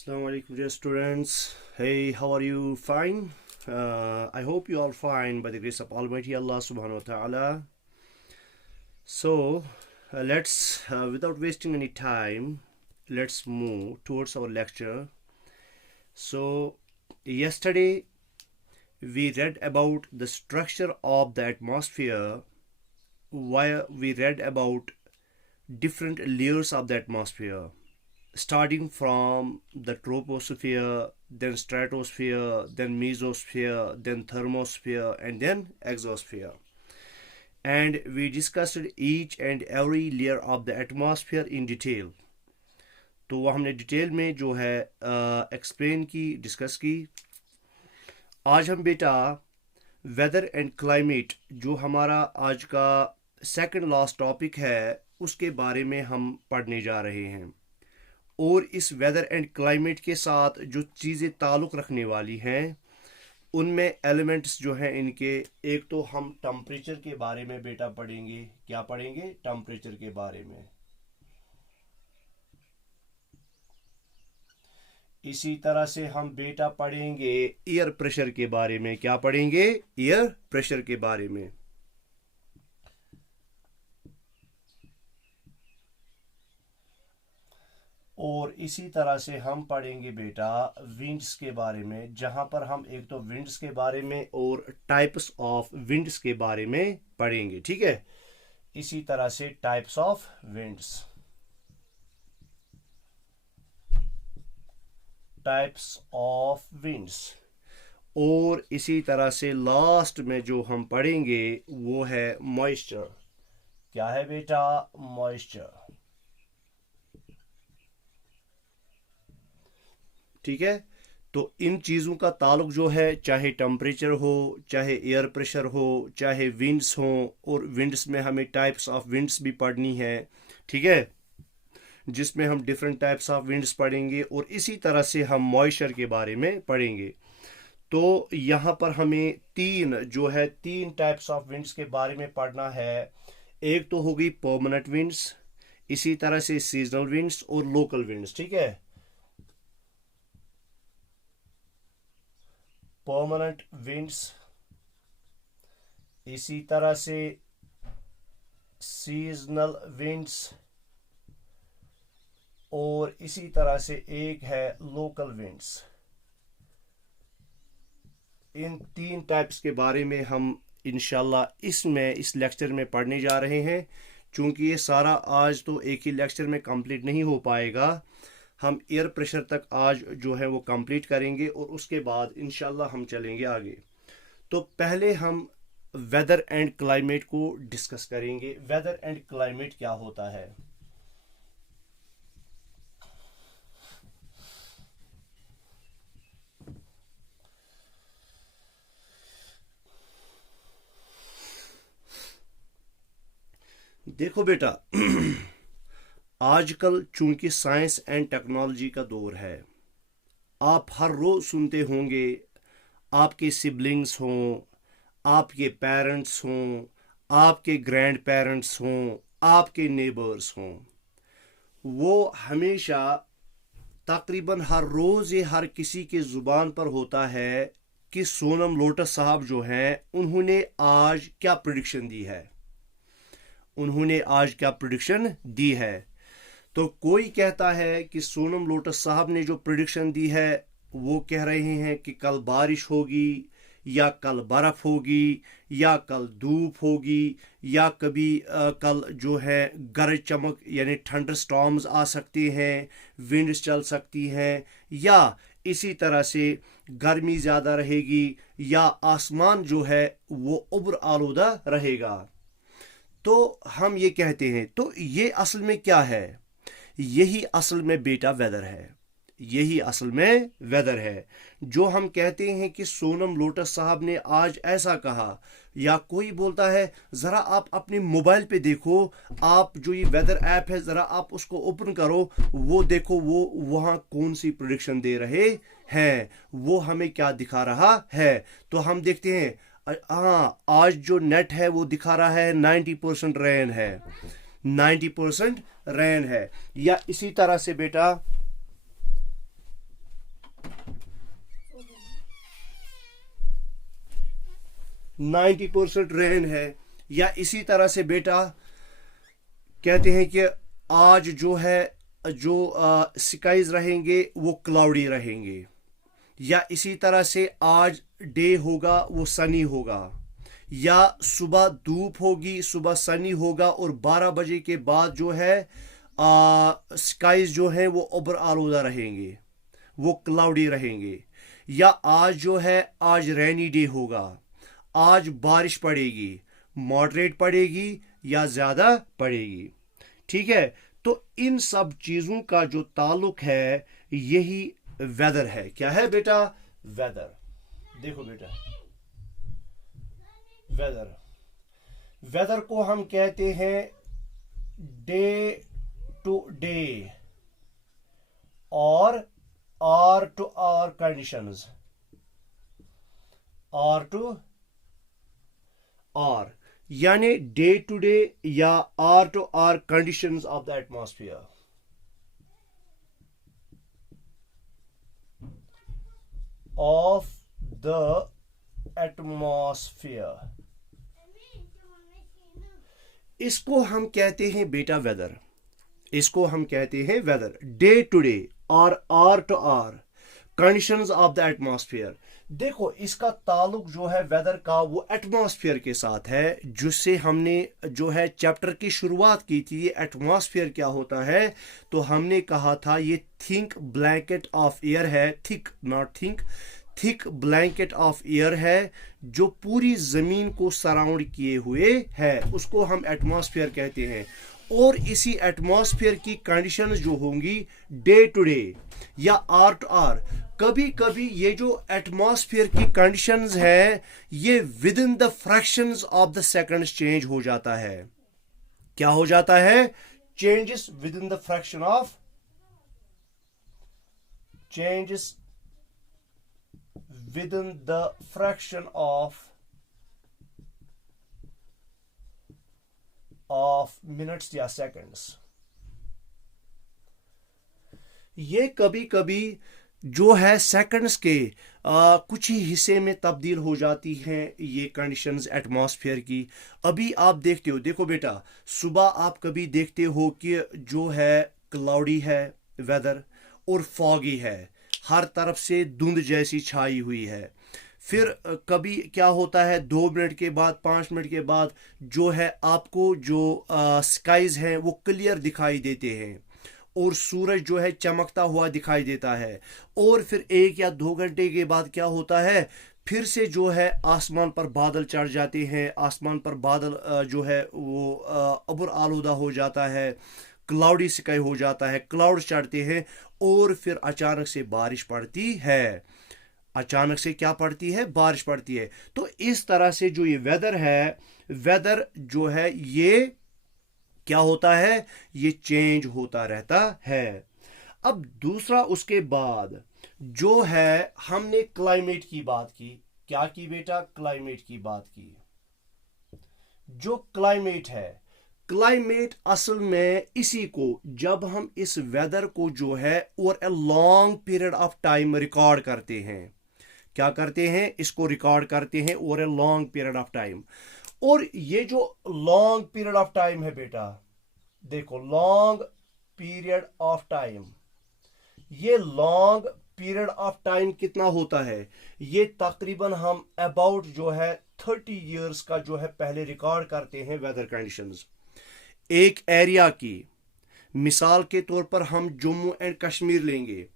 Assalamu alaikum, dear students. Hey, how are you? Fine? I hope you are fine by the grace of Almighty Allah subhanahu wa ta'ala. So, let's, without wasting any time, let's move towards our lecture. So, yesterday we read about the structure of the atmosphere, while we read about different layers of the atmosphere, starting from the troposphere, then stratosphere, then mesosphere, then thermosphere, and then exosphere. And we discussed each and every layer of the atmosphere in detail. तो वो हमने detail में जो है explain की, discuss की. आज हम बेटा वेदर एंड क्लाइमेट, जो हमारा आज का सेकंड लास्ट टॉपिक है, उसके बारे में हम पढ़ने जा रहे हैं. और इस वेदर एंड क्लाइमेट के साथ जो चीज़ें ताल्लुक़ रखने वाली हैं, उनमें एलिमेंट्स जो हैं इनके, एक तो हम टेम्परेचर के बारे में बेटा पढ़ेंगे. क्या पढ़ेंगे? टेम्परेचर के बारे में. इसी तरह से हम बेटा पढ़ेंगे एयर प्रेशर के बारे में. क्या पढ़ेंगे? एयर प्रेशर के बारे में. और इसी तरह से हम पढ़ेंगे बेटा विंड्स के बारे में, जहां पर हम एक तो विंड्स के बारे में और टाइप्स ऑफ विंड्स के बारे में पढ़ेंगे. ठीक है. इसी तरह से टाइप्स ऑफ विंड्स, और इसी तरह से लास्ट में जो हम पढ़ेंगे वो है मॉइस्चर. क्या है बेटा? मॉइस्चर. ठीक है. तो इन चीज़ों का ताल्लुक जो है, चाहे टेम्परेचर हो, चाहे एयर प्रेशर हो, चाहे विंड्स हो, और विंड्स में हमें टाइप्स ऑफ विंड्स भी पढ़नी है. ठीक है, जिसमें हम डिफरेंट टाइप्स ऑफ विंड्स पढ़ेंगे. और इसी तरह से हम मॉइस्चर के बारे में पढ़ेंगे. तो यहाँ पर हमें तीन टाइप्स ऑफ विंड्स के बारे में पढ़ना है. एक तो होगी परमानेंट विंड्स, इसी तरह से सीजनल विंड्स और लोकल विंड्स. ठीक है. परमानेंट विंड्स, इसी तरह से सीजनल विंड्स, और इसी तरह से एक है लोकल विंड्स. इन तीन टाइप्स के बारे में हम इंशाल्लाह इस लेक्चर में पढ़ने जा रहे हैं. चूंकि ये सारा आज तो एक ही लेक्चर में कंप्लीट नहीं हो पाएगा, हम एयर प्रेशर तक आज जो है वो कंप्लीट करेंगे और उसके बाद इंशाल्लाह हम चलेंगे आगे. तो पहले हम वेदर एंड क्लाइमेट को डिस्कस करेंगे. वेदर एंड क्लाइमेट क्या होता है? देखो बेटा, आजकल चूंकि साइंस एंड टेक्नोलॉजी का दौर है, आप हर रोज सुनते होंगे, आपके सिबलिंग्स हों, आपके पेरेंट्स हों, आपके ग्रैंड पेरेंट्स हों, आपके नेबर्स हों, वो हमेशा तकरीबन हर रोज़ ये हर किसी के ज़ुबान पर होता है कि सोनम लोटस साहब जो हैं, उन्होंने आज क्या प्रेडिक्शन दी है. तो कोई कहता है कि सोनम लोटस साहब ने जो प्रेडिक्शन दी है, वो कह रहे हैं कि कल बारिश होगी, या कल बर्फ़ होगी, या कल धूप होगी, या कभी कल जो है गरज चमक यानी थंडर स्टॉर्म्स आ सकते हैं, विंड्स चल सकती हैं, या इसी तरह से गर्मी ज़्यादा रहेगी, या आसमान जो है वो उब्र आलूदा रहेगा. तो हम ये कहते हैं. तो ये असल में क्या है? यही असल में बेटा वेदर है. जो हम कहते हैं कि सोनम लोटस साहब ने आज ऐसा कहा, या कोई बोलता है ज़रा आप अपने मोबाइल पे देखो, आप जो ये वेदर ऐप है ज़रा आप उसको ओपन करो, वो देखो वो वहाँ कौन सी प्रेडिक्शन दे रहे हैं, वो हमें क्या दिखा रहा है. तो हम देखते हैं, हाँ आज जो नेट है वो दिखा रहा है 90% रेन है, 90% रेन है. या इसी तरह से बेटा 90% रेन है। या इसी तरह से बेटा कहते हैं कि आज जो है जो स्काइज रहेंगे वो क्लाउडी रहेंगे। या इसी तरह से आज डे होगा वो सनी होगा। या सुबह धूप होगी, सुबह सनी होगा और 12 बजे के बाद जो है स्काइज जो है वो उबर आलूदा रहेंगे, वो क्लाउडी रहेंगे। या आज जो है आज रेनी डे होगा, आज बारिश पड़ेगी, मॉडरेट पड़ेगी या ज़्यादा पड़ेगी। ठीक है, तो इन सब चीज़ों का जो ताल्लुक है यही वेदर है। क्या है बेटा? वेदर। देखो बेटा, वेदर, वेदर को हम कहते हैं डे टू डे और hour to hour conditions, hour to hour, यानी डे टू डे या hour to hour conditions of the atmosphere. Of the atmosphere, इसको हम कहते हैं बेटा वेदर। इसको हम कहते हैं वेदर, डे टू डे और hour to hour conditions of the atmosphere. देखो इसका ताल्लुक जो है वेदर का वो एटमॉस्फेयर के साथ है, जिससे हमने जो है चैप्टर की शुरुआत की थी। ये एटमॉस्फेयर क्या होता है, तो हमने कहा था ये थिक ब्लैंकेट ऑफ एयर है, thick not think, thick blanket of air है जो पूरी जमीन को सराउंड किए हुए है, उसको हम एटमॉस्फेयर कहते हैं। और इसी एटमॉस्फेयर की कंडीशंस जो होंगी डे टू डे या आर टू आर, कभी कभी ये जो एटमॉस्फेयर की कंडीशंस है ये with in the fractions of the seconds change हो जाता है। क्या हो जाता है? Changes with in the fraction of, changes within the fraction of minutes या seconds। ये कभी कभी जो है सेकंड्स के कुछ ही हिस्से में तब्दील हो जाती हैं ये कंडीशंस एटमॉस्फेयर की। अभी आप देखते हो, देखो बेटा सुबह आप कभी देखते हो कि जो है क्लाउडी है वेदर और फॉगी है, हर तरफ से धुंध जैसी छाई हुई है। फिर कभी क्या होता है 2 मिनट के बाद 5 मिनट के बाद जो है आपको जो स्काइज हैं वो क्लियर दिखाई देते हैं और सूरज जो है चमकता हुआ दिखाई देता है। और फिर 1 या 2 घंटे के बाद क्या होता है, फिर से जो है आसमान पर बादल चढ़ जाते हैं, आसमान पर बादल जो है वो अब्र आलूदा हो जाता है, क्लाउडी स्काई हो जाता है, क्लाउड चढ़ते हैं और फिर अचानक से बारिश पड़ती है। अचानक से क्या पड़ती है? बारिश पड़ती है। तो इस तरह से जो ये वेदर है, वेदर जो है ये क्या होता है, ये चेंज होता रहता है। अब दूसरा उसके बाद जो है हमने क्लाइमेट की बात की। क्या की बेटा? क्लाइमेट की बात की। जो क्लाइमेट है, क्लाइमेट असल में इसी को जब हम इस वेदर को जो है over A long period of time record करते हैं, क्या करते हैं? इसको रिकॉर्ड करते हैं over A long period of time. और ये जो लॉन्ग पीरियड ऑफ टाइम है बेटा, देखो लॉन्ग पीरियड ऑफ टाइम, ये लॉन्ग पीरियड ऑफ टाइम कितना होता है? ये तकरीबन हम अबाउट जो है 30 इयर्स का जो है पहले रिकॉर्ड करते हैं वेदर कंडीशंस एक एरिया की। मिसाल के तौर पर हम जम्मू एंड कश्मीर लेंगे।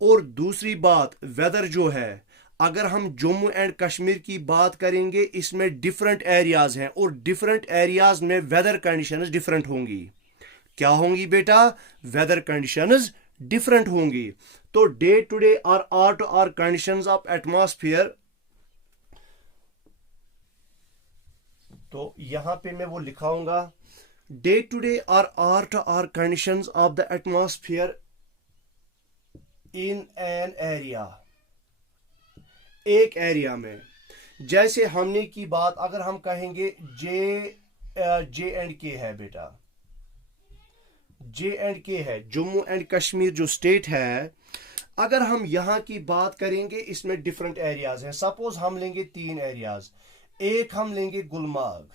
और दूसरी बात, वेदर जो है अगर हम जम्मू एंड कश्मीर की बात करेंगे, इसमें डिफरेंट एरियाज हैं और डिफरेंट एरियाज में वेदर कंडीशंस डिफरेंट होंगी। क्या होंगी बेटा? वेदर कंडीशंस डिफरेंट होंगी। तो डे टू डे और hour to hour conditions of atmosphere, तो यहां पे मैं वो लिखाऊंगा डे टू डे और hour to hour conditions of the atmosphere in an area, एक एरिया में। जैसे हमने की बात, अगर हम कहेंगे जे एंड के है बेटा, जे एंड के है, जम्मू एंड कश्मीर जो स्टेट है, अगर हम यहां की बात करेंगे इसमें डिफरेंट एरियाज हैं। सपोज हम लेंगे 3 एरियाज। एक हम लेंगे गुलमर्ग,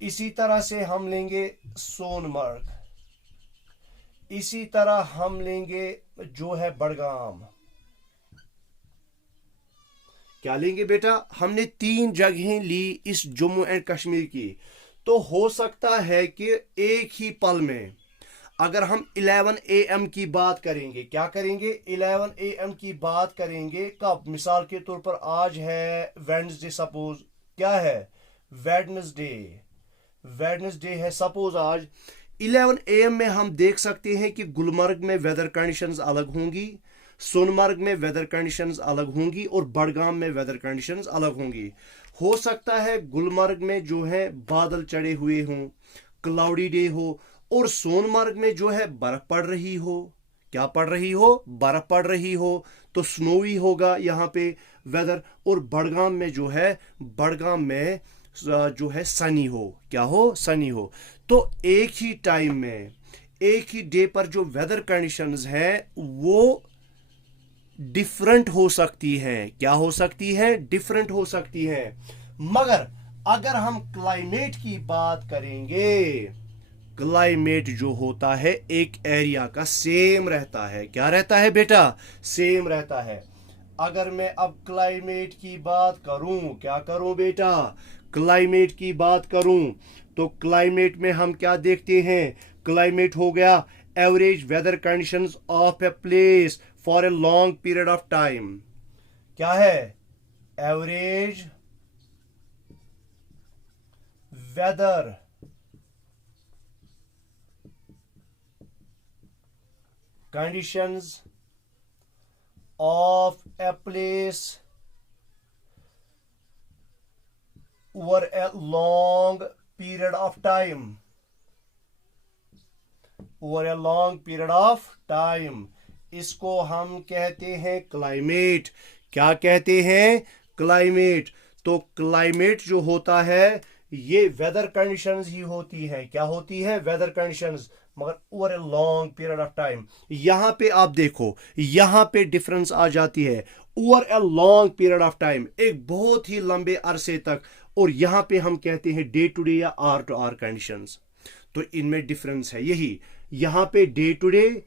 इसी तरह से हम लेंगे सोनमर्ग, इसी तरह हम लेंगे जो है बडगाम। क्या लेंगे बेटा? हमने 3 जगहें ली इस जम्मू एंड कश्मीर की। तो हो सकता है कि एक ही पल में अगर हम 11 AM की बात करेंगे, क्या करेंगे? 11 AM की बात करेंगे। कब? मिसाल के तौर पर आज है वेडनेसडे, सपोज क्या है? वेडनेसडे, वेडनेसडे है सपोज आज। 11 AM में हम देख सकते हैं कि गुलमर्ग में वेदर कंडीशंस अलग होंगी, सोनमर्ग में वेदर कंडीशंस अलग होंगी और बडगाम में वेदर कंडीशंस अलग होंगी। हो सकता है गुलमर्ग में जो है बादल चढ़े हुए हों, क्लाउडी डे हो, और सोनमर्ग में जो है बर्फ पड़ रही हो। क्या पड़ रही हो? बर्फ पड़ रही हो, तो स्नोवी होगा यहाँ पे वेदर। और बडगाम में जो है, बडगाम में जो है सनी हो। क्या हो? सनी हो। तो एक ही टाइम में, एक ही डे पर जो वेदर कंडीशंस है वो डिफरेंट हो सकती है। क्या हो सकती है? डिफरेंट हो सकती है। मगर अगर हम क्लाइमेट की बात करेंगे, क्लाइमेट जो होता है एक एरिया का सेम रहता है। क्या रहता है बेटा? सेम रहता है। अगर मैं अब क्लाइमेट की बात करूं, क्या करूं बेटा? क्लाइमेट की बात करूं तो क्लाइमेट में हम क्या देखते हैं? क्लाइमेट हो गया average weather conditions of a place for a long period of time. क्या है? Average weather conditions of a place over a long period of time, over a long period of time, इसको हम कहते हैं climate. क्या कहते हैं? Climate. तो क्लाइमेट जो होता है ये वेदर कंडीशंस ही होती है। क्या होती है? वेदर कंडीशंस, मगर over A long period of time. यहां पे आप देखो, यहां पे डिफरेंस आ जाती है। Over A long period of time, एक बहुत ही लंबे अरसे तक, और यहां पे हम कहते हैं डे टू डे या आर टू आर कंडीशंस। तो इनमें डिफरेंस है यही। यहां पे डे टू डे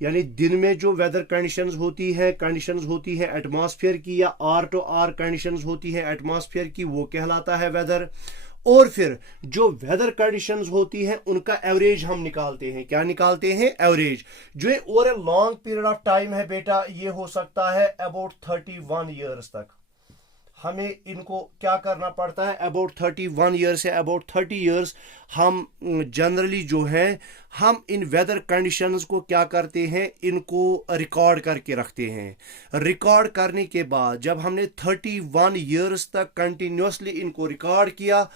यानी दिन में जो वेदर कंडीशंस होती है एटमॉस्फेयर की, या आर टू आर कंडीशंस होती है एटमॉस्फेयर की, वो कहलाता है वेदर। और फिर जो वेदर कंडीशंस होती हैं उनका एवरेज हम निकालते हैं। क्या निकालते हैं? एवरेज। जो over A long period of time है बेटा, ये हो सकता है अबाउट 31 ईयर्स तक। हमें इनको क्या करना पड़ता है? About 31 years say about 30 years हम जनरली जो है हम इन वेदर कंडीशंस को क्या करते हैं? इनको रिकॉर्ड करके रखते हैं। रिकॉर्ड करने के बाद जब हमने 31 ईयर्स तक कंटिन्यूसली इनको रिकॉर्ड किया,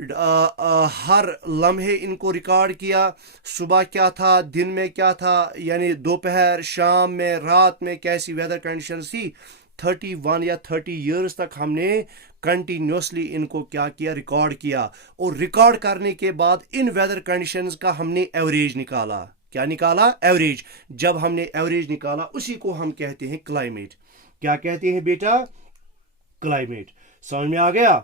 हर लम्हे इनको रिकॉर्ड किया, सुबह क्या था, दिन में क्या था, यानी दोपहर, शाम में, रात में कैसी वेदर कंडीशंस थी, 31 या 30 ईयर्स तक हमने कंटिन्यूसली इनको क्या किया? रिकॉर्ड किया। और रिकॉर्ड करने के बाद इन वेदर कंडीशंस का हमने एवरेज निकाला। क्या निकाला? एवरेज। जब हमने एवरेज निकाला उसी को हम कहते हैं क्लाइमेट। क्या कहते हैं बेटा? क्लाइमेट। समझ में आ गया?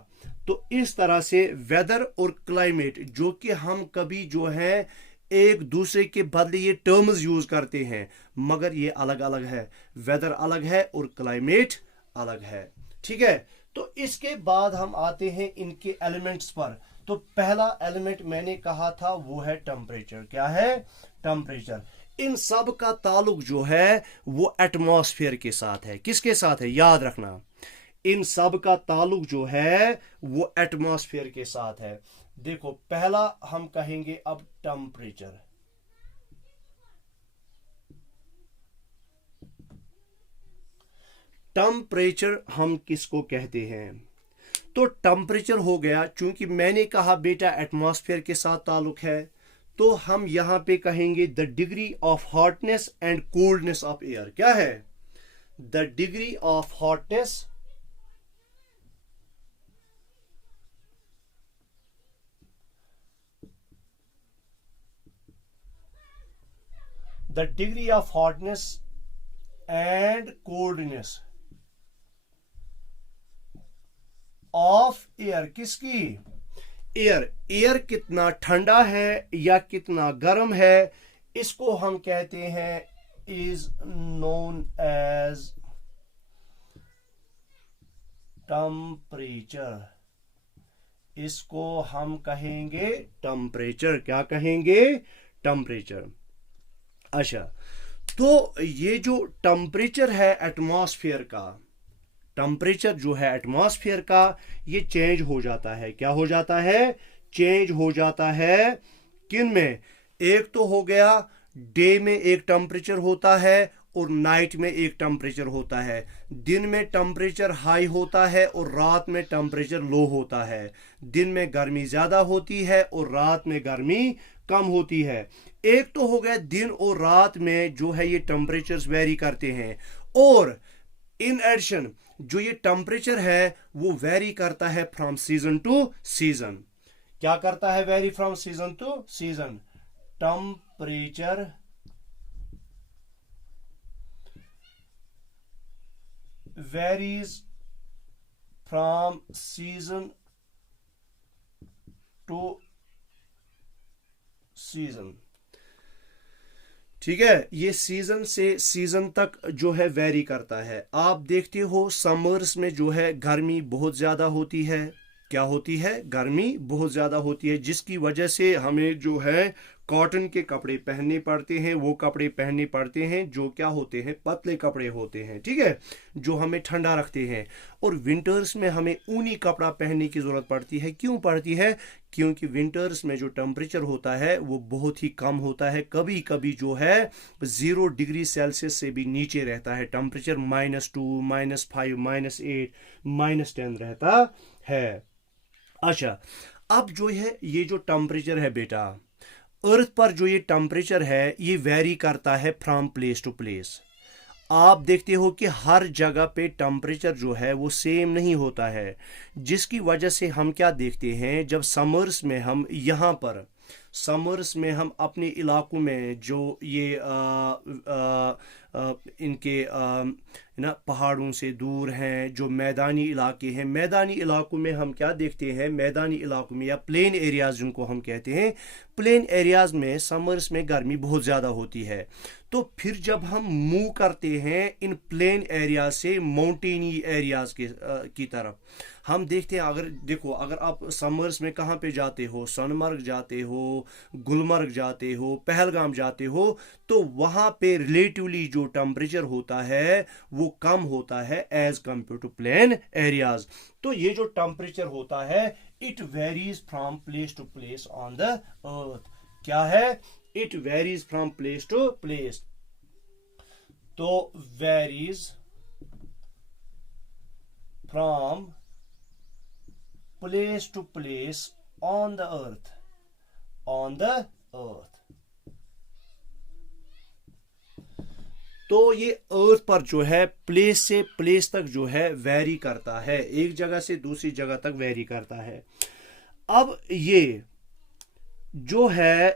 तो इस तरह से वेदर और क्लाइमेट, जो कि हम कभी जो है एक दूसरे के बदले ये टर्म्स यूज करते हैं, मगर ये अलग अलग है। वेदर अलग है और क्लाइमेट अलग है। ठीक है? तो इसके बाद हम आते हैं इनके एलिमेंट्स पर। तो पहला एलिमेंट मैंने कहा था वो है टेम्परेचर। क्या है? टेम्परेचर। इन सब का ताल्लुक जो है वो एटमॉस्फेयर के साथ है। किसके साथ है? याद रखना, इन सब का ताल्लुक जो है वो एटमॉस्फेयर के साथ है। देखो, पहला हम कहेंगे अब टेम्परेचर। टेम्परेचर हम किसको कहते हैं? तो टेम्परेचर हो गया, चूंकि मैंने कहा बेटा एटमॉस्फेयर के साथ ताल्लुक है, तो हम यहां पे कहेंगे the degree of hotness and coldness of air. क्या है? The degree of hotness the degree of hotness and coldness of air, किसकी? एयर। एयर कितना ठंडा है या कितना गर्म है, इसको हम कहते हैं इज नोन एज टेम्परेचर। इसको हम कहेंगे टेम्परेचर। क्या कहेंगे? टेम्परेचर। अच्छा, तो ये जो टेम्परेचर है एटमॉस्फेयर का, टेम्परेचर जो है एटमॉस्फेयर का, ये चेंज हो जाता है। क्या हो जाता है? चेंज हो जाता है। किन में? एक तो हो गया डे में एक टेम्परेचर होता है और नाइट में एक टेम्परेचर होता है। दिन में टेम्परेचर हाई होता है और रात में टेम्परेचर लो होता है। दिन में गर्मी ज्यादा होती है और रात में गर्मी कम होती है। एक तो हो गया दिन और रात में जो है ये टेम्परेचर्स वेरी करते हैं, और इन एडिशन जो ये टेम्परेचर है वो वेरी करता है फ्रॉम सीजन टू सीजन। क्या करता है? Very from season two season. Temperature varies from season two season. ठीक है, ये सीजन से सीजन तक जो है वेरी करता है। आप देखते हो समर्स में जो है गर्मी बहुत ज्यादा होती है। क्या होती है? गर्मी बहुत ज्यादा होती है, जिसकी वजह से हमें जो है कॉटन के कपड़े पहनने पड़ते हैं। वो कपड़े पहनने पड़ते हैं जो क्या होते हैं? पतले कपड़े होते हैं, ठीक है, जो हमें ठंडा रखते हैं। और विंटर्स में हमें ऊनी कपड़ा पहनने की जरूरत पड़ती है। क्यों पड़ती है? क्योंकि विंटर्स में जो टेम्परेचर होता है वो बहुत ही कम होता है। कभी कभी जो है 0 डिग्री सेल्सियस से भी नीचे रहता है टेम्परेचर। -2, -5, -8, -10 रहता है। अच्छा, अब जो है ये जो टेम्परेचर है बेटा, अर्थ पर जो ये टेम्परेचर है ये वेरी करता है फ्रॉम प्लेस टू प्लेस। आप देखते हो कि हर जगह पे टेम्परेचर जो है वो सेम नहीं होता है, जिसकी वजह से हम क्या देखते हैं, जब समर्स में हम यहाँ पर समर्स में हम अपने इलाकों में जो ये इनके ना पहाड़ों से दूर हैं, जो मैदानी इलाके हैं, मैदानी इलाकों में हम क्या देखते हैं? मैदानी इलाकों में या प्लेन एरियाज जिनको हम कहते हैं, प्लेन एरियाज में समर्स में गर्मी बहुत ज़्यादा होती है। तो फिर जब हम मूव करते हैं इन प्लेन एरिया से माउंटेनी एरियाज की तरफ, हम देखते हैं, अगर देखो, अगर आप समर्स में कहाँ पे जाते हो, सोनमर्ग जाते हो, गुलमर्ग जाते हो, पहलगाम जाते हो, तो वहाँ पे रिलेटिवली जो टेम्परेचर होता है वो कम होता है as compare to plain areas. तो ये जो टेम्परेचर होता है it varies from place to place on the earth. क्या है? It varies from place to place. तो varies from place to place on the earth, on the earth. तो ये अर्थ पर जो है प्लेस से प्लेस तक जो है वेरी करता है, एक जगह से दूसरी जगह तक वेरी करता है। अब ये जो है,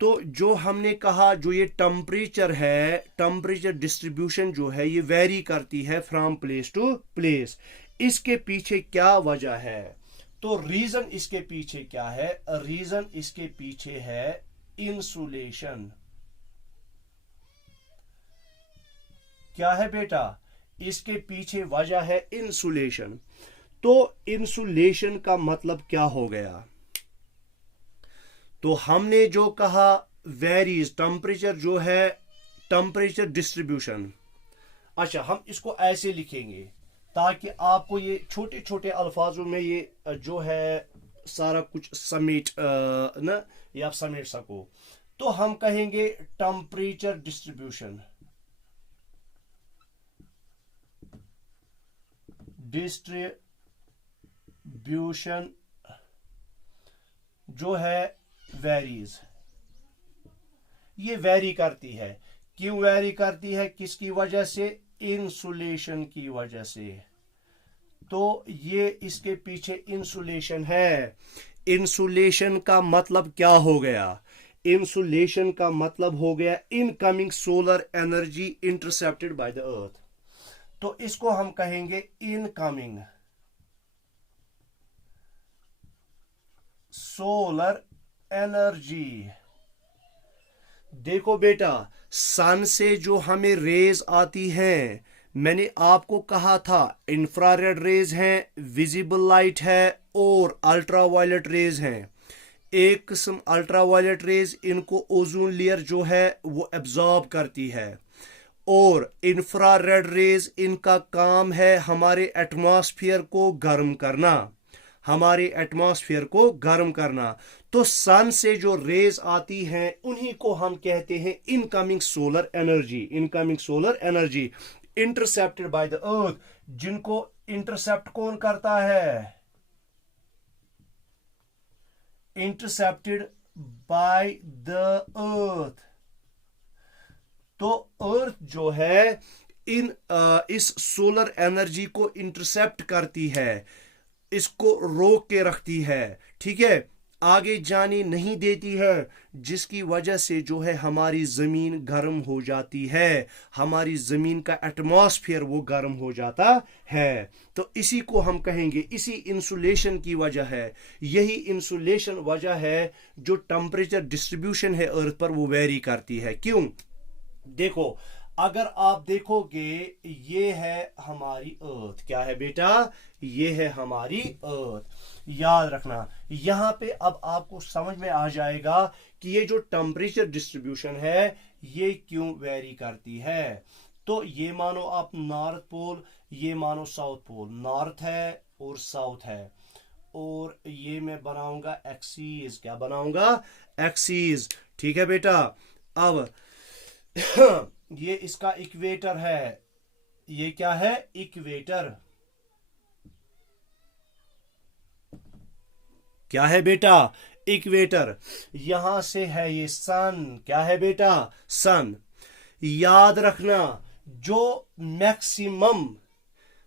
तो जो हमने कहा जो ये टेम्परेचर है, टेम्परेचर डिस्ट्रीब्यूशन जो है ये वेरी करती है फ्रॉम प्लेस टू प्लेस। इसके पीछे क्या वजह है? तो रीजन इसके पीछे क्या है? रीजन इसके पीछे है इंसुलेशन। क्या है बेटा? इसके पीछे वजह है इंसुलेशन। तो इंसुलेशन का मतलब क्या हो गया? तो हमने जो कहा वेरीज, टेम्परेचर जो है, टेम्परेचर डिस्ट्रीब्यूशन। अच्छा, हम इसको ऐसे लिखेंगे ताकि आपको ये छोटे छोटे अल्फाजों में ये जो है सारा कुछ समेट ना, ये आप समेट सको। तो हम कहेंगे टेम्परेचर डिस्ट्रीब्यूशन, डिस्ट्रीब्यूशन जो है वेरीज, ये वेरी करती है। क्यों वेरी करती है? किसकी वजह से? इंसुलेशन की वजह से। तो ये इसके पीछे इंसुलेशन है। इंसुलेशन का मतलब क्या हो गया? इंसुलेशन का मतलब हो गया incoming solar energy intercepted by the earth. तो इसको हम कहेंगे इनकमिंग सोलर एनर्जी। देखो बेटा, सन से जो हमें रेज आती हैं, मैंने आपको कहा था इंफ्रारेड रेज हैं, विजिबल लाइट है और अल्ट्रावायलेट रेज हैं। एक किस्म अल्ट्रावायलेट रेज, इनको ओजोन लेयर जो है वो एब्जॉर्ब करती है, और इंफ्रारेड रेज इनका काम है हमारे एटमॉस्फेयर को गर्म करना, हमारे एटमॉस्फेयर को गर्म करना। तो सन से जो रेज आती हैं उन्हीं को हम कहते हैं incoming solar energy, incoming solar energy intercepted by the earth. जिनको इंटरसेप्ट कौन करता है? Intercepted by the earth. तो अर्थ जो है इस सोलर एनर्जी को इंटरसेप्ट करती है, इसको रोक के रखती है, ठीक है, आगे जाने नहीं देती है, जिसकी वजह से जो है हमारी जमीन गर्म हो जाती है, हमारी जमीन का एटमॉस्फेयर वो गर्म हो जाता है। तो इसी को हम कहेंगे, इसी इंसुलेशन की वजह है, यही इंसुलेशन वजह है जो टेम्परेचर डिस्ट्रीब्यूशन है अर्थ पर वो वेरी करती है। क्यों? देखो, अगर आप देखोगे ये है हमारी अर्थ, क्या है बेटा? ये है हमारी अर्थ। याद रखना, यहां पे अब आपको समझ में आ जाएगा कि ये जो टेम्परेचर डिस्ट्रीब्यूशन है ये क्यों वेरी करती है। तो ये मानो आप नॉर्थ पोल, ये मानो साउथ पोल, नॉर्थ है और साउथ है, और ये मैं बनाऊंगा एक्सीज। क्या बनाऊंगा? एक्सीज, ठीक है बेटा। अब ये इसका इक्वेटर है, ये क्या है? इक्वेटर। क्या है बेटा? इक्वेटर। यहां से है ये सन, क्या है बेटा? सन। याद रखना, जो मैक्सिमम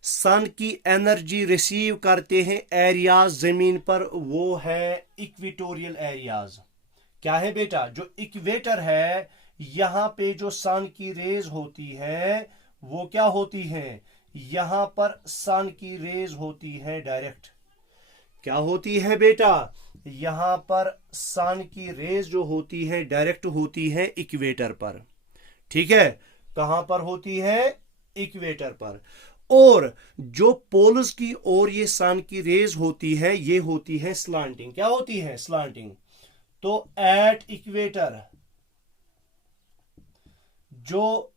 सन की एनर्जी रिसीव करते हैं एरियाज जमीन पर, वो है इक्वेटोरियल एरियाज। क्या है बेटा? जो इक्वेटर है, यहां पे जो सन की रेज होती है वो क्या होती है? यहां पर सन की रेज होती है डायरेक्ट। क्या होती है बेटा? यहां पर सन की रेज जो होती है डायरेक्ट होती है इक्वेटर पर, ठीक है। कहां पर होती है? इक्वेटर पर। और जो पोल्स की ओर ये सन की रेज होती है ये होती है स्लांटिंग। क्या होती है? स्लांटिंग। तो एट इक्वेटर जो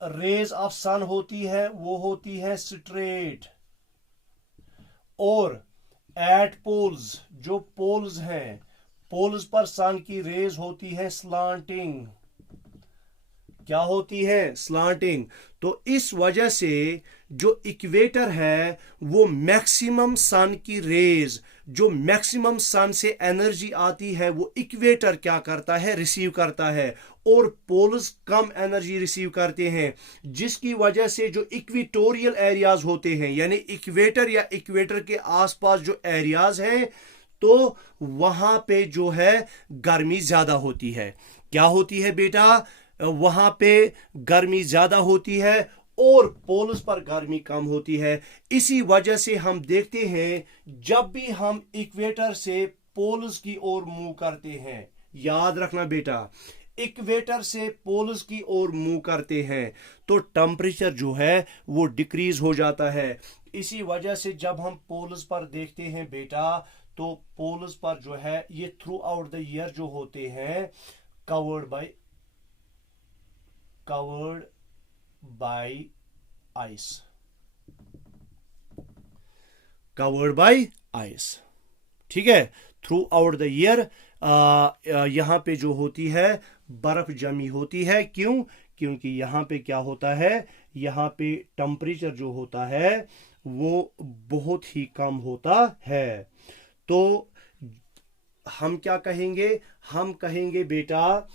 रेज ऑफ सन होती है वो होती है स्ट्रेट, और एट पोल्स, जो पोल्स हैं, पोल्स पर सन की रेज होती है स्लांटिंग। क्या होती है? स्लांटिंग। तो इस वजह से जो इक्वेटर है वो मैक्सिमम सन की रेज, जो मैक्सिमम सन से एनर्जी आती है वो इक्वेटर क्या करता है? रिसीव करता है, और पोल्स कम एनर्जी रिसीव करते हैं, जिसकी वजह से जो इक्वेटोरियल एरियाज होते हैं, यानी इक्वेटर या इक्वेटर के आसपास जो एरियाज हैं, तो वहां पे जो है गर्मी ज्यादा होती है। क्या होती है बेटा? वहां पे गर्मी ज्यादा होती है और पोल्स पर गर्मी कम होती है। इसी वजह से हम देखते हैं जब भी हम इक्वेटर से पोल्स की ओर मूव करते हैं, याद रखना बेटा, इक्वेटर से पोल्स की ओर मूव करते हैं तो टेम्परेचर जो है वो डिक्रीज हो जाता है। इसी वजह से जब हम पोल्स पर देखते हैं बेटा, तो पोल्स पर जो है ये थ्रू आउट द ईयर जो होते हैं covered by ice, covered by ice, ठीक है। थ्रू आउट द ईयर यहां पे जो होती है बर्फ जमी होती है। क्यों? क्योंकि यहां पे क्या होता है? यहां पे टेम्परेचर जो होता है वो बहुत ही कम होता है। तो हम क्या कहेंगे? हम कहेंगे बेटा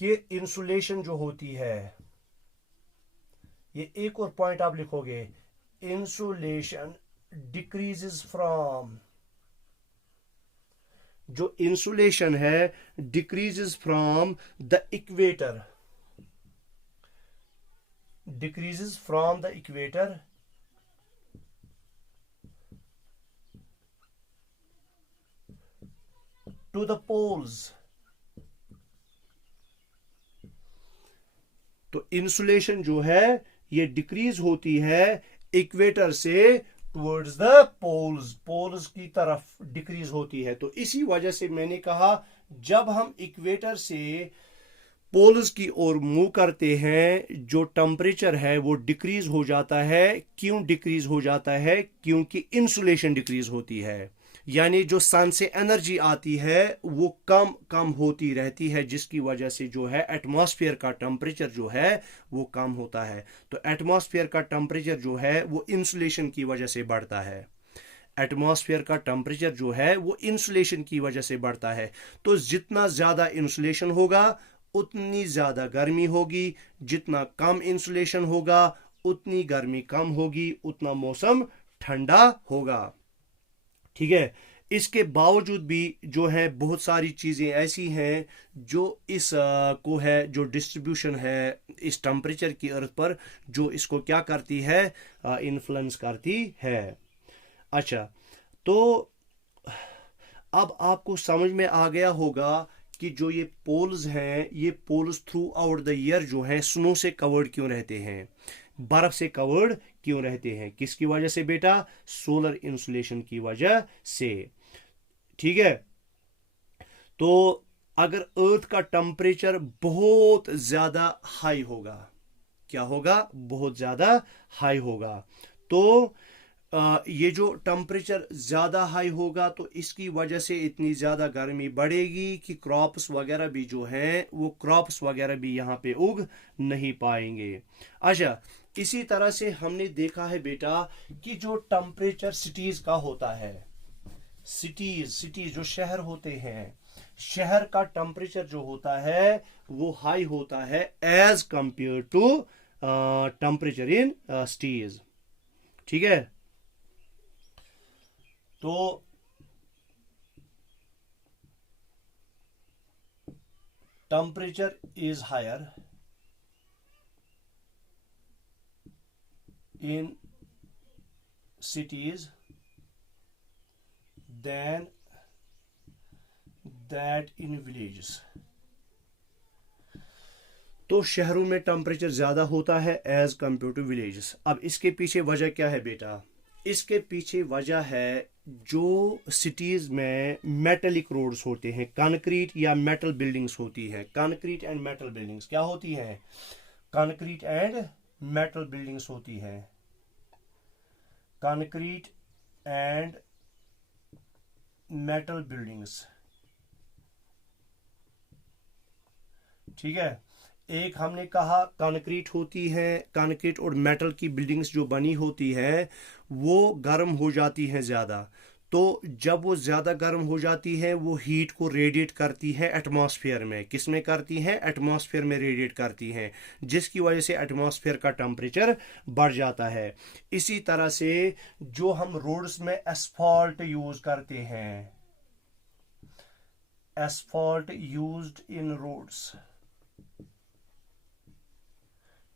कि इंसुलेशन जो होती है, ये एक और पॉइंट आप लिखोगे, इंसुलेशन डिक्रीजेस फ्रॉम, जो इंसुलेशन है decreases from the equator, decreases from the equator to the poles. तो इंसुलेशन जो है ये डिक्रीज होती है इक्वेटर से टुवर्ड्स द पोल्स, पोल्स की तरफ डिक्रीज होती है। तो इसी वजह से मैंने कहा जब हम इक्वेटर से पोल्स की ओर मूव करते हैं जो टेम्परेचर है वो डिक्रीज हो जाता है। क्यों डिक्रीज हो जाता है? क्योंकि इंसुलेशन डिक्रीज होती है, यानी जो सन से एनर्जी आती है वो कम कम होती रहती है, जिसकी वजह से जो है एटमॉस्फेयर का टेम्परेचर जो है वो कम होता है। तो एटमॉस्फेयर का टेम्परेचर जो है वो इंसुलेशन की वजह से बढ़ता है। एटमॉस्फेयर का टेम्परेचर जो है वो इंसुलेशन की वजह से बढ़ता है। तो जितना ज़्यादा इंसुलेशन होगा उतनी ज़्यादा गर्मी होगी, जितना कम इंसुलेशन होगा उतनी गर्मी कम होगी, उतना मौसम ठंडा होगा। ठीक है। इसके बावजूद भी जो है बहुत सारी चीज़ें ऐसी हैं जो इस को है, जो डिस्ट्रीब्यूशन है इस टेम्परेचर की अर्थ पर, जो इसको क्या करती है, इन्फ्लुएंस करती है। अच्छा, तो अब आपको समझ में आ गया होगा कि जो ये पोल्स हैं, ये poles throughout the year जो है स्नो से कवर्ड क्यों रहते हैं, बर्फ से कवर्ड क्यों रहते हैं। किसकी वजह से बेटा? सोलर इंसुलेशन की वजह से। ठीक है। तो अगर अर्थ का टेम्परेचर बहुत ज्यादा हाई होगा, क्या होगा? बहुत ज्यादा हाई होगा। तो ये जो टेम्परेचर ज़्यादा हाई होगा तो इसकी वजह से इतनी ज़्यादा गर्मी बढ़ेगी कि क्रॉप्स वगैरह भी जो हैं वो क्रॉप्स वगैरह भी यहाँ पे उग नहीं पाएंगे। अच्छा, इसी तरह से हमने देखा है बेटा कि जो टेम्परेचर सिटीज़ का होता है, सिटीज़ जो शहर होते हैं, शहर का टेम्परेचर जो होता है वो हाई होता है as compare to temperature in cities. ठीक है। तो temperature is higher in cities than that in villages। तो शहरों में टेम्परेचर ज़्यादा होता है एज कंपेयर टू विलेजेस। अब इसके पीछे वजह क्या है बेटा? इसके पीछे वजह है जो सिटीज़ में मेटलिक रोड्स होते हैं, कंक्रीट या मेटल बिल्डिंग्स होती हैं। कंक्रीट एंड मेटल बिल्डिंग्स क्या होती हैं? कंक्रीट एंड मेटल बिल्डिंग्स होती हैं। Concrete and metal buildings. ठीक है। एक हमने कहा कंक्रीट होती है, कंक्रीट और मेटल की बिल्डिंग्स जो बनी होती है वो गर्म हो जाती हैं ज़्यादा। तो जब वो ज़्यादा गर्म हो जाती है वो हीट को रेडिएट करती है एटमॉस्फेयर में। किस में करती हैं? एटमॉस्फेयर में रेडिएट करती हैं, जिसकी वजह से एटमॉस्फेयर का टेम्परेचर बढ़ जाता है। इसी तरह से जो हम रोड्स में एस्फॉल्ट यूज़ करते हैं, एस्फॉल्ट यूज्ड इन रोड्स।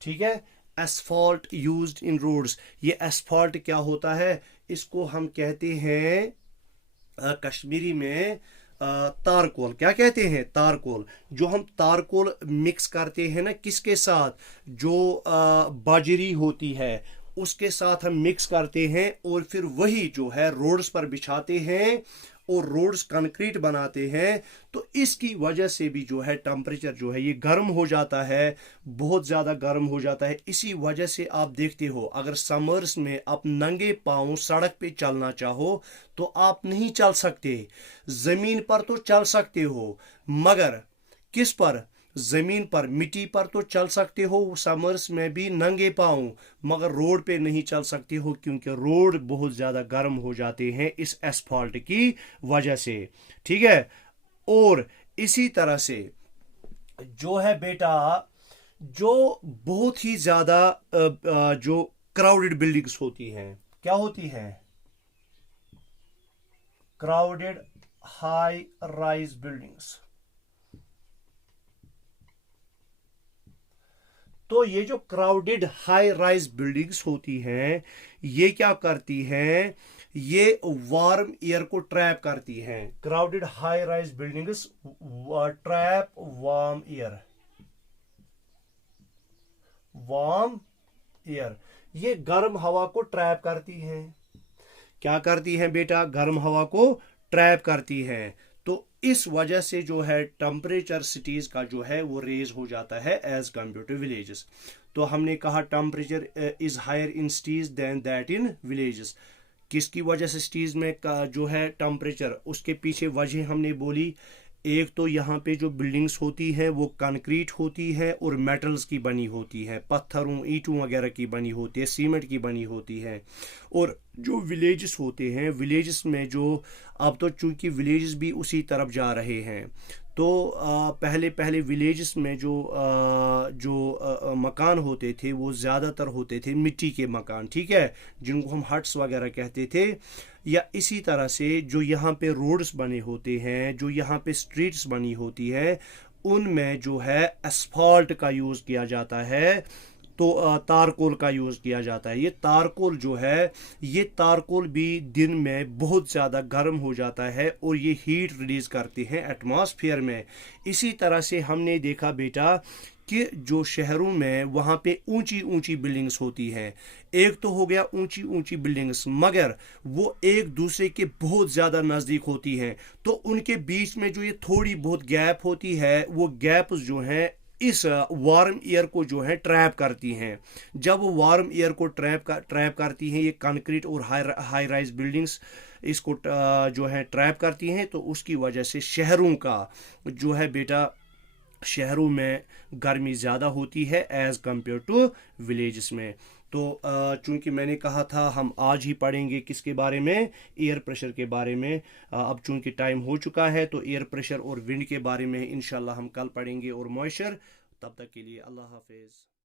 ठीक है। Asphalt used in roads. ये एस्फॉल्ट क्या होता है? इसको हम कहते हैं कश्मीरी में तारकोल। क्या कहते हैं? तारकोल। जो हम तारकोल मिक्स करते हैं ना, किसके साथ? जो बाजरी होती है उसके साथ हम मिक्स करते हैं और फिर वही जो है रोड्स पर बिछाते हैं और रोड्स कंक्रीट बनाते हैं। तो इसकी वजह से भी जो है टेम्परेचर जो है ये गर्म हो जाता है, बहुत ज़्यादा गर्म हो जाता है। इसी वजह से आप देखते हो अगर समर्स में आप नंगे पाँव सड़क पे चलना चाहो तो आप नहीं चल सकते। ज़मीन पर तो चल सकते हो, मगर किस पर? ज़मीन पर, मिट्टी पर तो चल सकते हो समर्स में भी नंगे पाँव, मगर रोड पे नहीं चल सकते हो क्योंकि रोड बहुत ज़्यादा गर्म हो जाते हैं इस एस्फॉल्ट की वजह से। ठीक है। और इसी तरह से जो है बेटा, जो बहुत ही ज़्यादा जो क्राउडेड बिल्डिंग्स होती हैं, क्या होती हैं? Crowded high rise buildings. तो ये जो क्राउडेड हाई राइज बिल्डिंग्स होती हैं ये क्या करती हैं? ये वार्म एयर को ट्रैप करती हैं। Crowded high rise buildings trap warm air, warm air, ये गर्म हवा को ट्रैप करती हैं। क्या करती हैं बेटा? गर्म हवा को ट्रैप करती हैं। तो इस वजह से जो है टेम्परेचर सिटीज का जो है वो रेज हो जाता है एज कम्पेयर टू विलेजेस। तो हमने कहा temperature is higher in cities than that in villages. किसकी वजह से सिटीज में का जो है टेम्परेचर, उसके पीछे वजह हमने बोली। एक तो यहाँ पे जो बिल्डिंग्स होती हैं वो कंक्रीट होती है और मेटल्स की बनी होती है, पत्थरों ईंटों वगैरह की बनी होती है, सीमेंट की बनी होती है। और जो विलेजेस होते हैं, विलेजेस में जो, अब तो चूंकि विलेजेस भी उसी तरफ जा रहे हैं, तो पहले पहले विलेजेस में जो मकान होते थे वो ज़्यादातर होते थे मिट्टी के मकान, ठीक है, जिनको हम हट्स वगैरह कहते थे। या इसी तरह से जो यहाँ पे रोड्स बने होते हैं, जो यहाँ पे स्ट्रीट्स बनी होती है, उनमें जो है एस्फाल्ट का यूज़ किया जाता है। तो तारकोल का यूज़ किया जाता है। ये तारकोल जो है, ये तारकोल भी दिन में बहुत ज़्यादा गर्म हो जाता है और ये हीट रिलीज़ करते हैं एटमॉस्फेयर में। इसी तरह से हमने देखा बेटा कि जो शहरों में वहाँ पे ऊंची ऊंची बिल्डिंग्स होती हैं। एक तो हो गया ऊंची ऊंची बिल्डिंग्स, मगर वो एक दूसरे के बहुत ज़्यादा नज़दीक होती हैं, तो उनके बीच में जो ये थोड़ी बहुत गैप होती है, वो गैप जो हैं इस वार्म एयर को जो है ट्रैप करती हैं। जब वो वार्म एयर को ट्रैप करती हैं, ये कंक्रीट और हाई राइज बिल्डिंग्स इसको जो है ट्रैप करती हैं, तो उसकी वजह से शहरों का जो है बेटा, शहरों में गर्मी ज़्यादा होती है एज़ कम्पेयर टू विलेजेस में। तो चूंकि मैंने कहा था हम आज ही पढ़ेंगे किसके बारे में, एयर प्रेशर के बारे में। अब चूंकि टाइम हो चुका है तो एयर प्रेशर और विंड के बारे में इंशाल्लाह हम कल पढ़ेंगे, और मॉइस्चर। तब तक के लिए अल्लाह हाफिज़।